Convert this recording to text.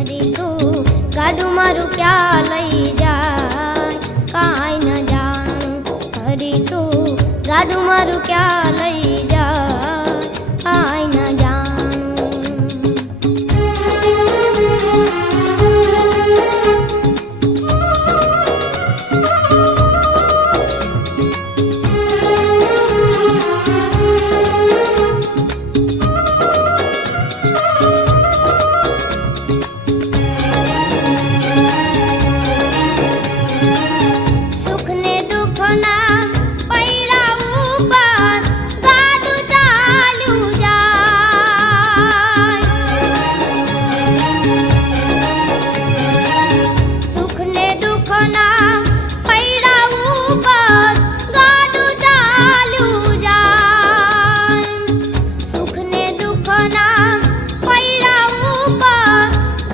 અરે તું ગાડું મારું ક્યાં લઈ જાય કાંઈ ન જાણું અરે તું ગાડું મારું ક્યાં લઈ જાય કાંઈ ન જાણું